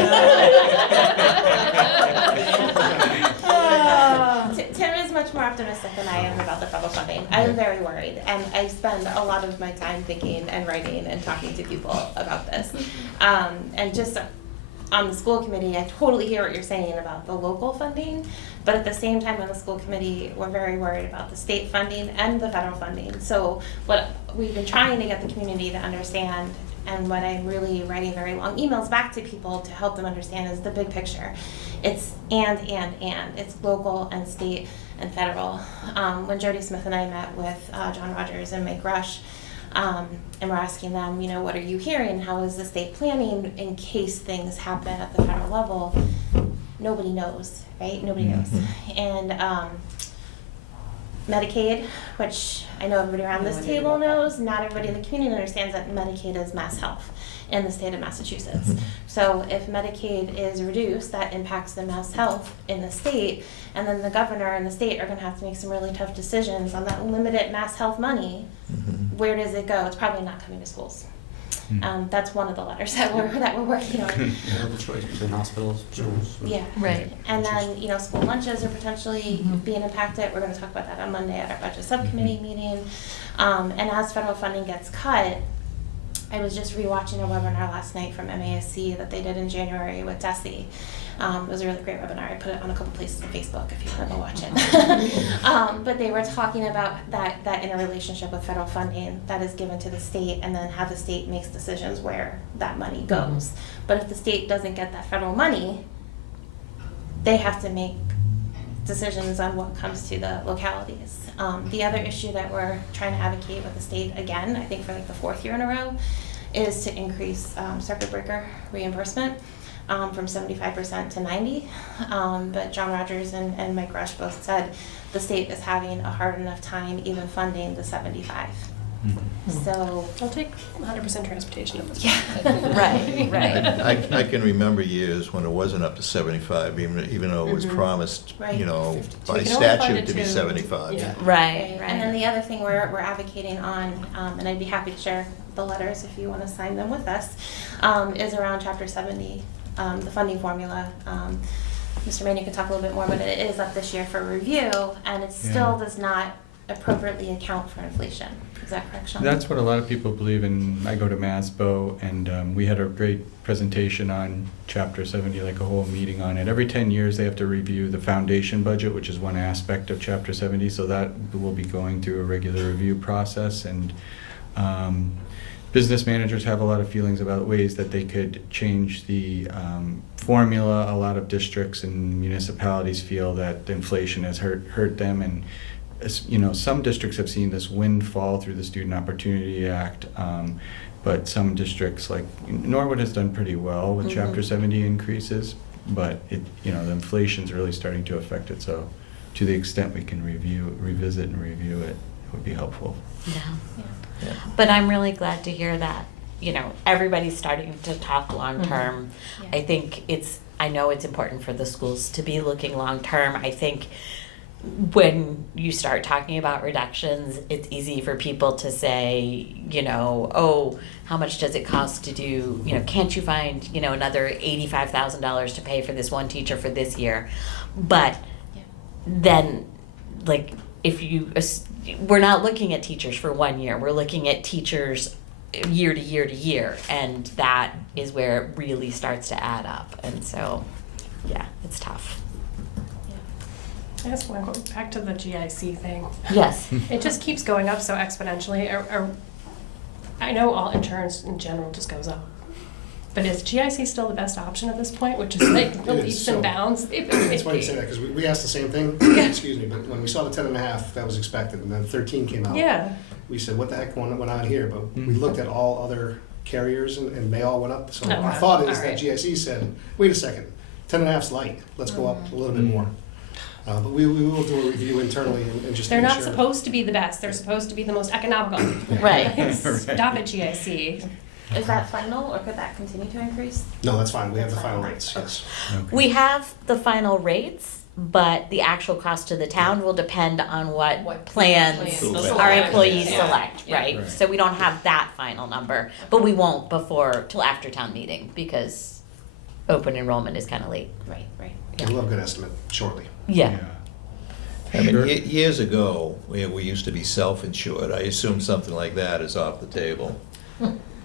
Tim is much more optimistic than I am about the federal funding. I'm very worried, and I spend a lot of my time thinking and writing and talking to people about this. And just on the school committee, I totally hear what you're saying about the local funding, but at the same time on the school committee, we're very worried about the state funding and the federal funding. So what we've been trying to get the community to understand, and what I'm really writing very long emails back to people to help them understand, is the big picture. It's and. It's local and state and federal. When Jody Smith and I met with John Rogers and Mike Rush, and we're asking them, what are you hearing? How is the state planning in case things happen at the federal level? Nobody knows, right? Nobody knows. And Medicaid, which I know everybody around this table knows, not everybody in the community understands that Medicaid is mass health in the state of Massachusetts. So if Medicaid is reduced, that impacts the mass health in the state, and then the governor and the state are gonna have to make some really tough decisions on that limited mass health money. Where does it go? It's probably not coming to schools. That's one of the letters that we're working on. The choice between hospitals, schools. Yeah. Right. And then, school lunches are potentially being impacted. We're gonna talk about that on Monday at our budget subcommittee meeting. And as federal funding gets cut, I was just rewatching a webinar last night from MASC that they did in January with Desi. It was a really great webinar. I put it on a couple places on Facebook if you want to go watch it. But they were talking about that interrelationship with federal funding that is given to the state, and then how the state makes decisions where that money goes. But if the state doesn't get that federal money, they have to make decisions on what comes to the localities. The other issue that we're trying to advocate with the state, again, I think for like the 4th year in a row, is to increase circuit breaker reimbursement from 75% to 90%. But John Rogers and Mike Rush both said the state is having a hard enough time even funding the 75. So I'll take 100% transportation at this yeah, point. Right. I can remember years when it wasn't up to 75, even though it was promised, Right. you know, So by we can only fund statute it to be to- 75. yeah. Right, And then the other thing we're advocating on, and I'd be happy to share the letters if you want to sign them with us, is around Chapter 70, the funding formula. Mr. Manning could talk a little bit more, but it is up this year for review, and it still Yeah. does not appropriately account for inflation. Is that correct, Sean? That's what a lot of people believe, and I go to MASBO, and we had a great presentation on Chapter 70, like a whole meeting on it. Every 10 years, they have to review the foundation budget, which is one aspect of Chapter 70, so that will be going through a regular review process, and business managers have a lot of feelings about ways that they could change the formula. A lot of districts and municipalities feel that inflation has hurt them, and you know, some districts have seen this windfall through the Student Opportunity Act, but some districts like Norwood has done pretty well with Chapter 70 increases, but the inflation's really starting to affect it. So, to the extent we can revisit and review it, it would be helpful. Yeah. Yeah. But I'm really glad to hear that, everybody's starting to talk long-term. Yeah. I know it's important for the schools to be looking long-term. I think when you start talking about reductions, it's easy for people to say, oh, how much does it cost to do, can't you find, another $85,000 to pay for this one teacher for this year? But Yeah. then, we're not looking at teachers for 1 year, we're looking at teachers year to year to year, and that is where it really starts to add up. And so, yeah, it's tough. I just want to go back to the GIC thing. Yes. It just keeps going up so exponentially. I know all insurance in general just goes up. But is GIC still the best option at this point, which is like the It is, leaps and so- bounds? It's funny you say that, because we asked the same thing, excuse me, but when we saw the 10.5, that was expected, and then 13 came out. Yeah. We said, what the heck went on here? But we looked at all other carriers, and they all went up. So Oh, our thought is all that right. GIC said, wait a second, 10.5's light, let's go up a little bit more. But we will do a review internally and just They're make not sure. supposed to be the best. They're supposed to be the most economical. Right. Stop at GIC. Is that final, or could that continue to increase? No, that's fine, we have the final rates, yes. Okay. We have the final rates, but the actual cost to the town will depend on what What plans plans our employees Yeah. select, Yeah. right? Right. So we don't have that final number, but we won't till after town meeting, because open enrollment is kind of late. Right. We'll have a good estimate shortly. Yeah. I mean, Sure. years ago, we used to be self-insured. I assume something like that is off the table.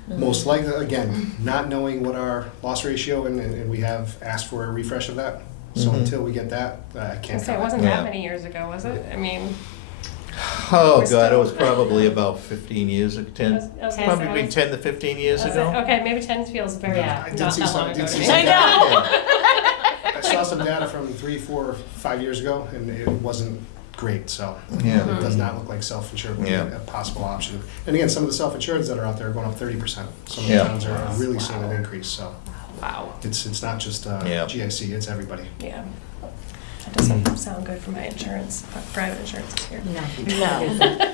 Most likely, again, not knowing what our loss ratio, and we have asked for a refresh of that. So Mhm. until we get that, I I can't say it comment. wasn't Yeah. that many years ago, was it? I mean, Oh, We're God, it still- was probably about 15 years, 10, I was gonna probably say- between 10 to 15 years was it? ago. Okay, maybe 10 feels very Yeah. I not did see that some, long ago to me. some I data. know. I saw some data from 3, 4, 5 years ago, and it wasn't great, so. Yeah. It does not look like self-insured would be Yeah. a possible option. And again, some of the self-insureds that are out there are going up 30%. Some of the Yeah. towns are really seeing an increase, so Wow. it's not just Yeah. GIC, it's everybody. Yeah. That doesn't sound good for my insurance, private insurance is here. No.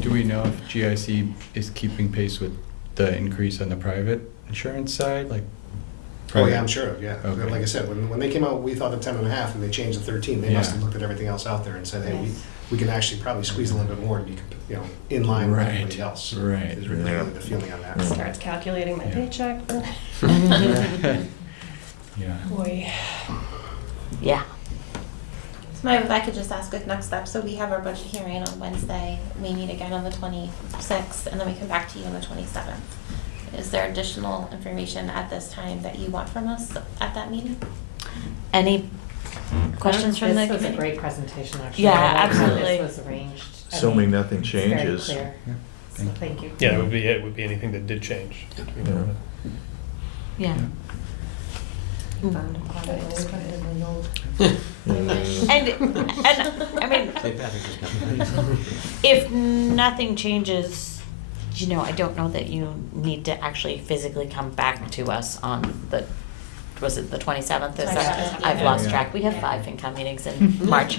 Do we know if GIC is keeping pace with the increase on the private insurance side, like? Oh, private- yeah, I'm sure, yeah. Okay. Like I said, when they came out, we thought the 10.5, and they changed the 13. They must have Yeah. looked at everything else out there and said, hey, Yes. we can actually probably squeeze a little bit more to be, in line with Right, everybody else. right, Is really yeah. the feeling on that. Starts calculating my Yeah. paycheck. Yeah. Boy. Yeah. So if I could just ask a next step, so we have our budget hearing on Wednesday, we meet again on the 26th, and then we come back to you on the 27th. Is there additional information at this time that you want from us at that meeting? Any questions from the This was a committee? great presentation, actually. Yeah, I like how absolutely. This was arranged. I Assuming mean, nothing it's very changes. clear. Yeah. So thank you. Yeah, it would be anything that did change. Yeah. Mm. And I mean, St. Patrick's is coming. if nothing changes, I don't know that you need to actually physically come back to us on the, was it the 27th? Is that, 27th, I've yeah. lost track. We have 5 FinCom meetings in March.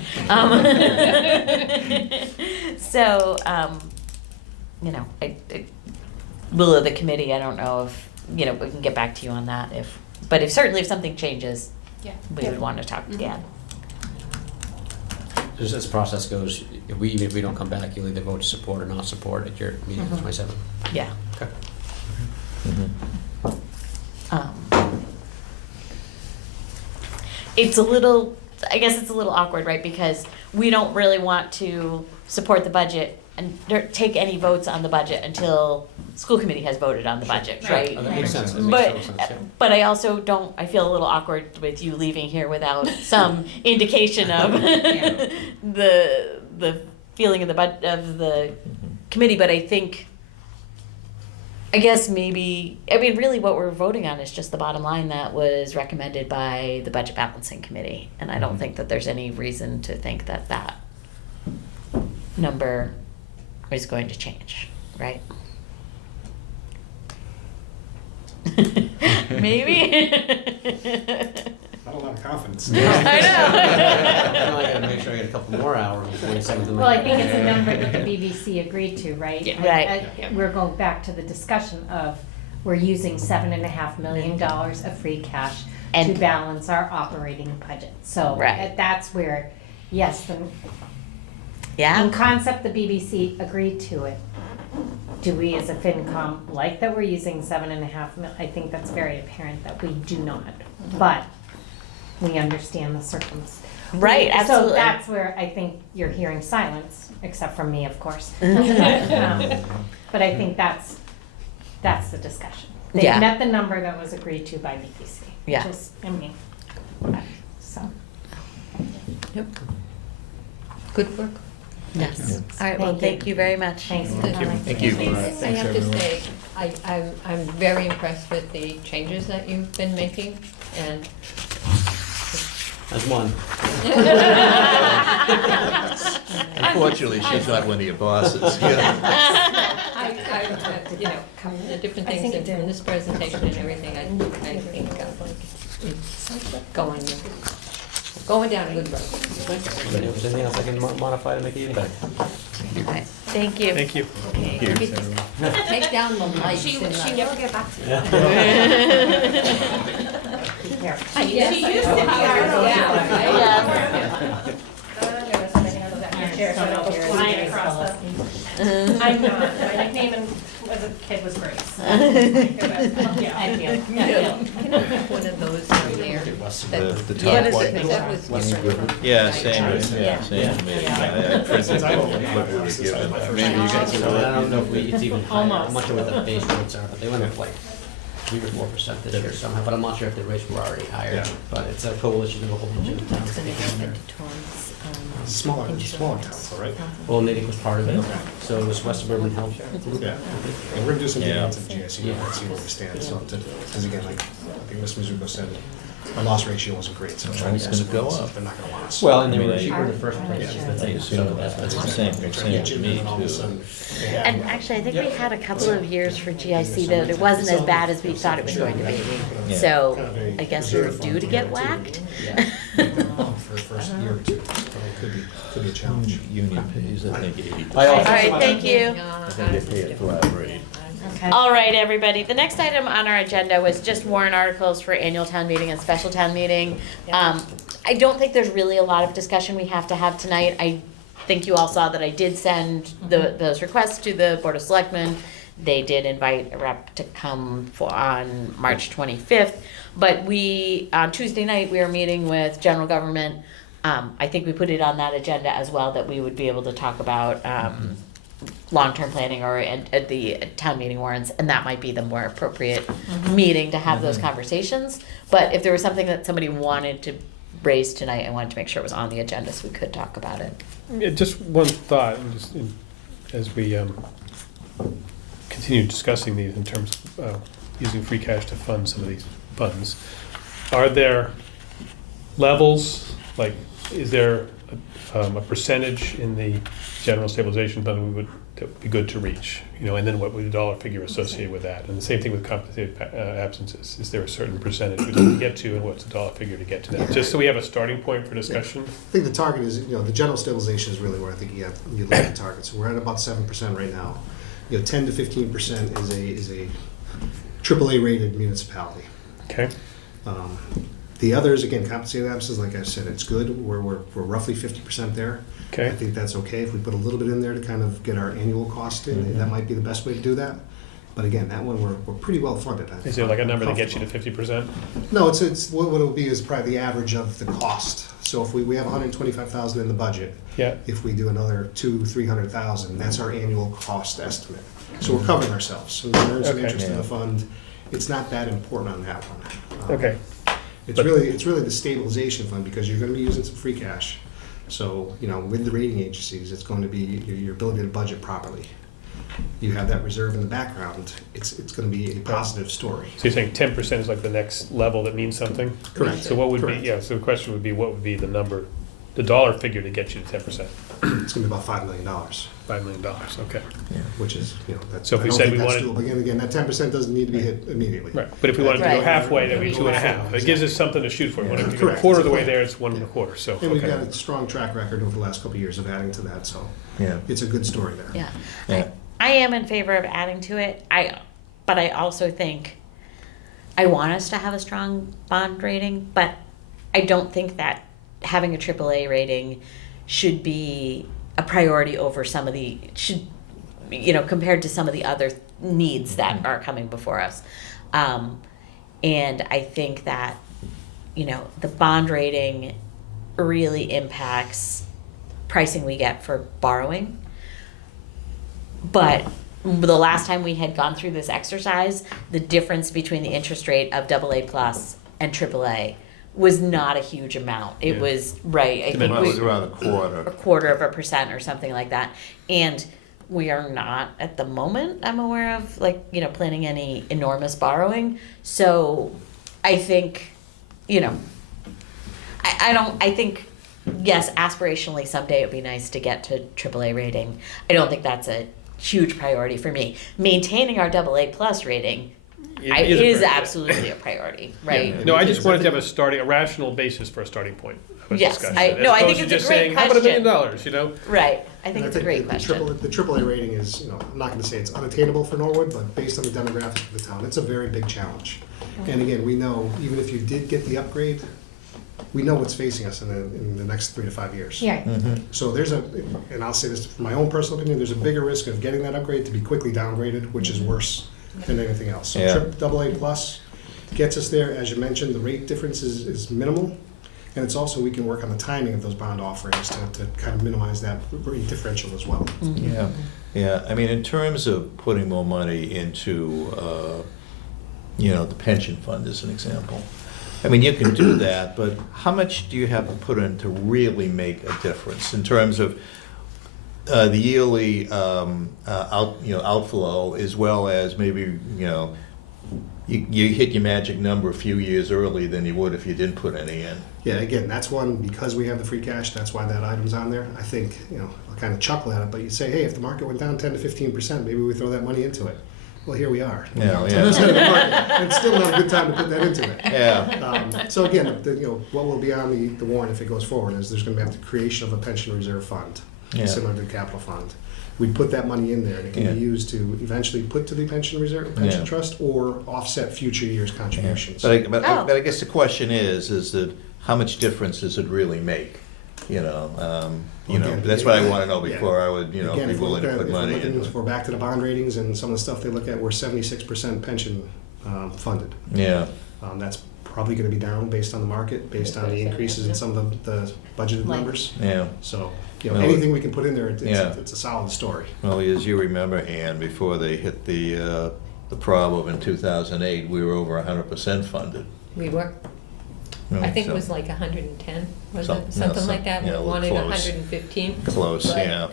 So, will of the committee, I don't know if, we can get back to you on that but certainly if something changes, Yeah. we would want to talk again. As this process goes, even if we don't come back, you'll either vote to support or not support at your meeting on the 27th. Yeah. Okay. It's I guess it's a little awkward, right? Because we don't really want to support the budget and take any votes on the budget until school committee has voted on the budget, right? Oh, that makes sense. That makes But, total sense, yeah. but I also I feel a little awkward with you leaving here without some indication of the feeling of the committee, but I guess really what we're voting on is just the bottom line that was recommended by the Budget Balancing Committee. And I don't think that there's any reason to think that number is going to change, right? Maybe? Not a lot of confidence. I know. I feel like I gotta make sure I get a couple more hours before you send them. Well, I think it's a number that the BBC agreed to, right? Yeah. Right. We're going back to the discussion of, we're using $7.5 million of free cash to And- balance our operating budget. So Right. that's where, yes, in Yeah? concept, the BBC agreed to it. Do we as a FinCom like that we're using $7.5 million? I think that's very apparent that we do not, but we understand the circumstances. Right, absolutely. So that's where I think you're hearing silence, except from me, of course. But I think that's the discussion. They Yeah. met the number that was agreed to by BBC. Yeah. So. Good work. Yes. All right, well, thank you very much. Thanks for coming. Thank you. I have to say, I'm very impressed with the changes that you've been making, and That's one. Unfortunately, she's not one of your bosses. come to different I think things it in did. this presentation and everything, I think it's going down a good road. If there's anything else I can modify to make it even better. All right, thank you. Thank you. Take down the lights in the. will get back to you. Here. Yes, She used to be yeah, ours. right. Flying across the. I'm not. My nickname as a kid was Grace. I feel. One of those from there. The What top is one. it? That was different. Yeah, same to me. I printed what we were given. Maybe you guys, I don't know if it's even higher, I'm not sure what the base rates are, but they went up like 3 or 4% this year somehow, but I'm not sure if the rates were already higher. Yeah. But it's a coalition of a whole bunch of towns. Smaller towns, all right? Well, Natick was part of it, so it was West Suburban Health. Yeah. And we're gonna do some digging Yeah. into the GSU and see where we stand. So, because again, like, I think Mr. Mizuko said, our loss ratio wasn't great, so I'm trying It's to gonna guess go what up. they're not gonna want us. Well, and they I mean, were they- cheaper in the first place, is the I thing, assume so that's that's. the same to me too. And actually, I think we had a couple of years for GIC that it wasn't as bad as we thought it was going to be. Yeah. So I guess we were due to get whacked. For the first year or two, so it could be a challenge. Union pays, I think, 80%. I All also- right, thank you. I think they pay a flat rate. Okay. All right, everybody. The next item on our agenda was just warrant articles for annual town meeting and special town meeting. I don't think there's really a lot of discussion we have to have tonight. I think you all saw that I did send those requests to the Board of Selectmen. They did invite a rep to come on March 25th. But on Tuesday night, we are meeting with general government. I think we put it on that agenda as well, that we would be able to talk about long-term planning or at the town meeting warrants, and that might be the more appropriate meeting to have those conversations. But if there was something that somebody wanted to raise tonight, I wanted to make sure it was on the agenda so we could talk about it. Yeah, just one thought, as we continue discussing these in terms of using free cash to fund some of these funds, are there levels, like, is there a percentage in the general stabilization fund that would be good to reach, and then what would the dollar figure associated with that? And the same thing with compensated absences. Is there a certain percentage we'd like to get to, and what's the dollar figure to get to that? Just so we have a starting point for discussion. I think the target is, the general stabilization is really where I think you look at the target. So we're at about 7% right now. 10 to 15% is a AAA rated municipality. Okay. The others, again, compensated absences, like I said, it's good. We're roughly 50% there. Okay. I think that's okay. If we put a little bit in there to kind of get our annual cost in, that might be the best way to do that. But again, that one, we're pretty well funded. Is there like a number that gets you to 50%? No, it's what it'll be is probably the average of the cost. So if we have 125,000 in the budget, Yeah. if we do another 200,000-300,000, that's our annual cost estimate. So we're covering ourselves. So we earn some Okay. interest in the fund. It's not that important on that one. Okay. It's But- really the stabilization fund, because you're going to be using some free cash. So, with the rating agencies, it's going to be your ability to budget properly. You have that reserve in the background, it's going to be a positive story. So you're saying 10% is like the next level that means something? Correct. So what would Correct. be, so the question would be, what would be the number, the dollar figure to get you to 10%? It's going to be about $5 million, $5 million, okay. which is, that's, So if I we don't said think we that's wanted- doable. Again, that 10% doesn't need to be hit immediately. Right, but if we wanted to go Right. halfway, then we'd be 2.5. It gives us something to shoot for. If you go a Correct. quarter of the way there, it's 1.25, so, And we've got okay. a strong track record over the last couple of years of adding to that, so Yeah. it's a good story there. Yeah. Yeah. I am in favor of adding to it. But I also think I want us to have a strong bond rating, but I don't think that having a AAA rating should be a priority over some of the compared to some of the other needs that are coming before us. And I think that the bond rating really impacts pricing we get for borrowing. But the last time we had gone through this exercise, the difference between the interest rate of AA plus and AAA was not a huge amount. It Yeah. was, right, I think It was we, around a quarter. 0.25% or something like that. And we are not at the moment, I'm aware of, planning any enormous borrowing. So I think, I think, yes, aspirationally someday it would be nice to get to AAA rating. I don't think that's a huge priority for me. Maintaining our AA plus rating It is a priority. absolutely a priority, right? Yeah. No, I just wanted to have a rational basis for a starting point of a Yes, discussion. I as think opposed to it's a just great saying, how about $1 question. million, Right. I think And it's a great the question. The AAA rating is, I'm not going to say it's unattainable for Norwood, but based on the demographics of the town, it's a very big challenge. And again, we know, even if you did get the upgrade, we know what's facing us in the next 3 to 5 years. Yeah, So there's and I'll say this from my own personal opinion, there's a bigger risk of getting that upgrade to be quickly downgraded, which is worse than anything else. So Yeah. AA plus gets us there. As you mentioned, the rate difference is minimal. And it's also, we can work on the timing of those bond offerings to kind of minimize that rate differential as well. Yeah, yeah. I mean, in terms of putting more money into, the pension fund as an example. I mean, you can do that, but how much do you have to put in to really make a difference in terms of the yearly outflow, as well as maybe, you hit your magic number a few years early than you would if you didn't put any in. Yeah, again, that's one, because we have the free cash, that's why that item's on there. I think, I'll kind of chuckle at it, but you say, hey, if the market went down 10 to 15%, maybe we throw that money into it. Well, here we are. Yeah, yeah. 10% of the market, and it's still not a good time to put that into it. Yeah, So again, what will be on the warrant if it goes forward is there's going to be the creation of a pension reserve fund, Yeah. similar to the capital fund. We'd put that money in there, and it can Yeah. be used to eventually put to the pension reserve, pension Yeah. trust, or offset future years' yeah. contributions. But Oh. I guess the question is that how much difference does it really make? Again, That's what I want to know yeah. before I would, be Again, if we're willing to looking at, put if we're money looking, into if it. we're back to the bond ratings and some of the stuff they look at, we're 76% pension funded. Yeah, That's probably going to be down based on the market, based on the increases in some of the budgeted Like- numbers. yeah. So, Well, anything we can put in there, yeah. it's a solid story. Well, as you remember, Ann, before they hit the problem in 2008, we were over 100% funded. We were, I think it was like 110, wasn't it? Something like that. We yeah, wanted close. 115. Close, But- yeah.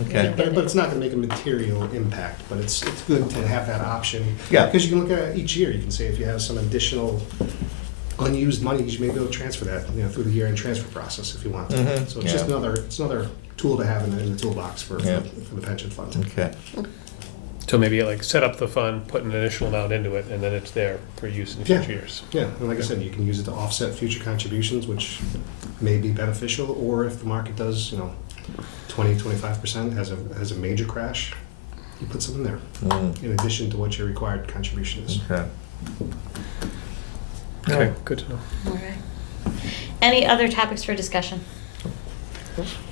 Okay. But it's not going to make a material impact, but it's good to have that option. Yeah. Because you can look at it each year, you can say if you have some additional unused money, you may be able to transfer that, through the year-end transfer process if you want to. Mhm, So it's just yeah. another tool to have in the toolbox for Yeah. for the pension fund. Okay. So maybe like set up the fund, put an initial amount into it, and then it's there for use in Yeah. future years. Yeah, and like I said, you can use it to offset future contributions, which may be beneficial, or if the market does, 20, 25% has a major crash, you put some in there, Mm, in addition to what your required contribution is. okay. Okay, good to know. All right. Any other topics for discussion?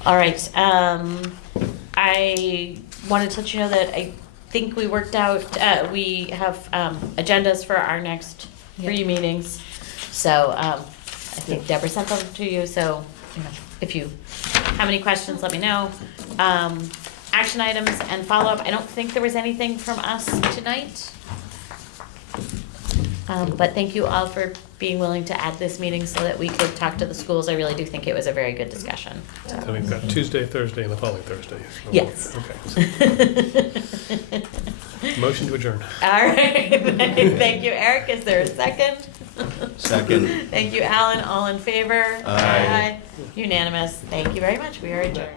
All right, I wanted to let you know that I think we worked out, we have agendas for our next 3 meetings. So I think Deborah sent them to you, so if you have any questions, let me know. Action items and follow-up, I don't think there was anything from us tonight. But thank you all for being willing to add this meeting so that we could talk to the schools. I really do think it was a very good discussion. So we've got Tuesday, Thursday, and the following Thursday. So- Yes. Okay. Motion to adjourn. All right, thank you, Eric. Is there a second? Second. Thank you, Alan. All in favor? Aye. Unanimous. Thank you very much. We are adjourned.